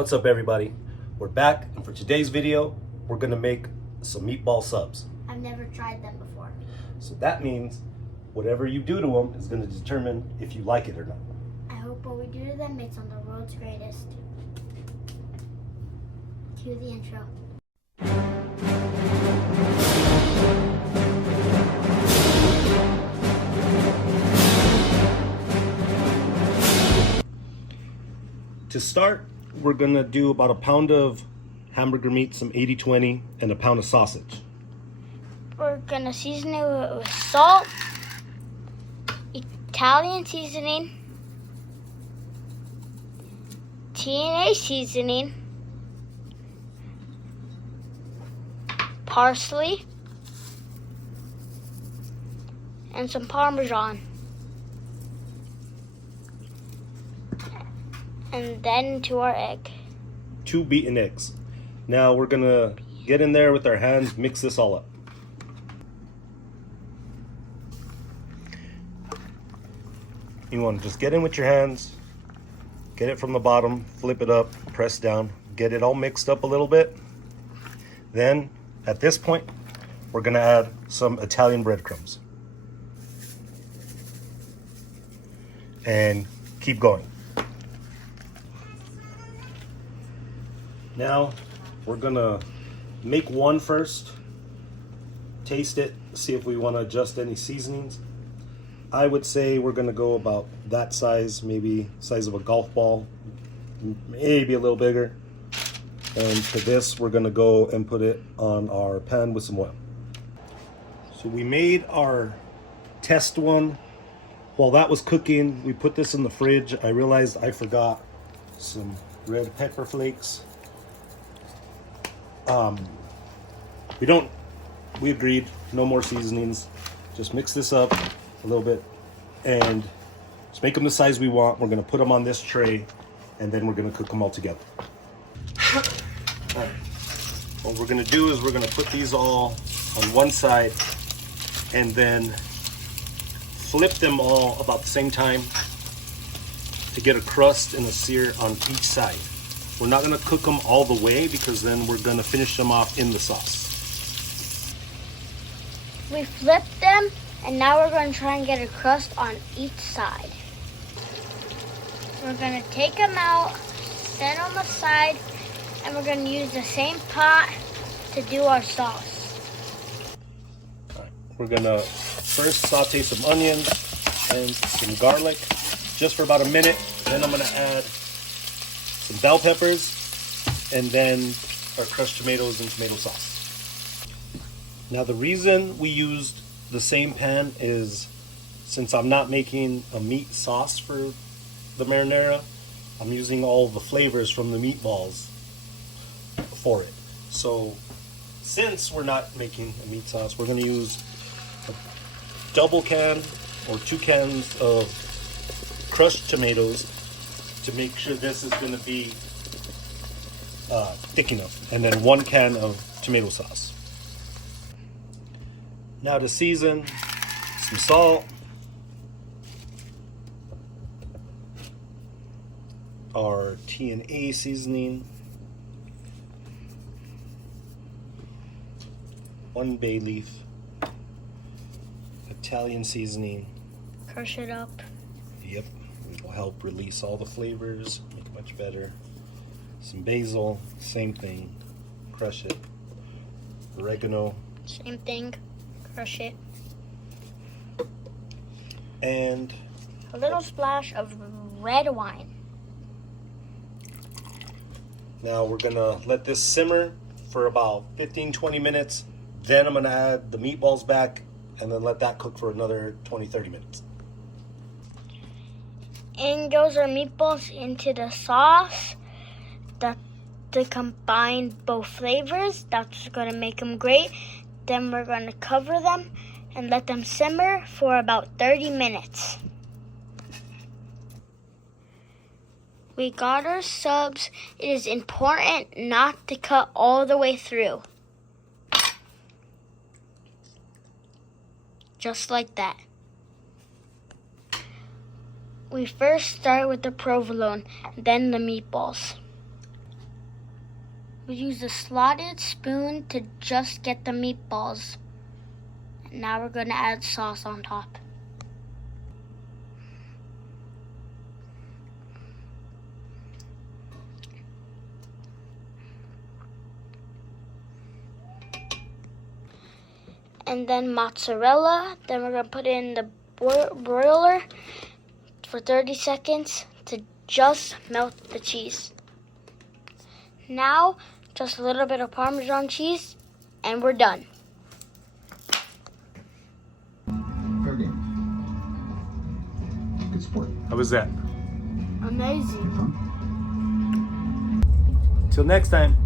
What's up, everybody? We're back, and for today's video we're gonna make some meatball subs. I've never tried them before. So that means whatever you do to them is going to determine if you like it or not. I hope what we do to them makes them the world's greatest. Cue the intro. To start, we're going to do about a pound of hamburger meat, some 80-20, and a pound of sausage. We're gonna season it with salt, Italian seasoning, TNA seasoning, parsley, and some Parmesan. And then to our egg. 2 beaten eggs. Now we're going to get in there with our hands, mix this all up. You want to just get in with your hands, get it from the bottom, flip it up, press down, get it all mixed up a little bit. Then at this point, we're going to add some Italian breadcrumbs. And keep going. Now we're going to make one first, taste it, see if we want to adjust any seasonings. I would say we're going to go about that size, maybe size of a golf ball, maybe a little bigger. And for this, we're going to go and put it on our pan with some oil. So we made our test one. While that was cooking, we put this in the fridge. I realized I forgot some red pepper flakes. We agreed, no more seasonings. Just mix this up a little bit and just make them the size we want. We're gonna put them on this tray and then we're gonna cook them all together. All right. What we're gonna do is we're gonna put these all on one side and then flip them all about the same time to get a crust and a sear on each side. We're not gonna cook them all the way because then we're gonna finish them off in the sauce. We flipped them, and now we're going to try and get a crust on each side. We're going to take them out, set on the side, and we're going to use the same pot to do our sauce. All right. We're going to first saute some onions and some garlic just for about a minute. Then I'm going to add some bell peppers and then our crushed tomatoes and tomato sauce. Now the reason we used the same pan is since I'm not making a meat sauce for the marinara, I'm using all the flavors from the meatballs for it. So since we're not making a meat sauce, we're going to use a double can or 2 cans of crushed tomatoes to make sure this is going to be thick enough, and then 1 can of tomato sauce. Now to season, some salt, our TNA seasoning, 1 bay leaf, Italian seasoning. Crush it up. Yep, it will help release all the flavors, make it much better. Some basil, same thing, crush it. Oregano. Same thing. Crush it. And a little splash of red wine. Now we're gonna let this simmer for about 15-20 minutes. Then I'm gonna add the meatballs back and then let that cook for another 20-30 minutes. In goes our meatballs into the sauce to combine both flavors. That's gonna make them great. Then we're going to cover them and let them simmer for about 30 minutes. We got our subs. It is important not to cut all the way through. Just like that. We first start with the provolone, then the meatballs. We use a slotted spoon to just get the meatballs. And now we're gonna add sauce on top. And then mozzarella. Then we're gonna put it in the broiler for 30 seconds to just melt the cheese. Now, just a little bit of Parmesan cheese, and we're done. Fair game. Good sport. How was that? Amazing. Till next time.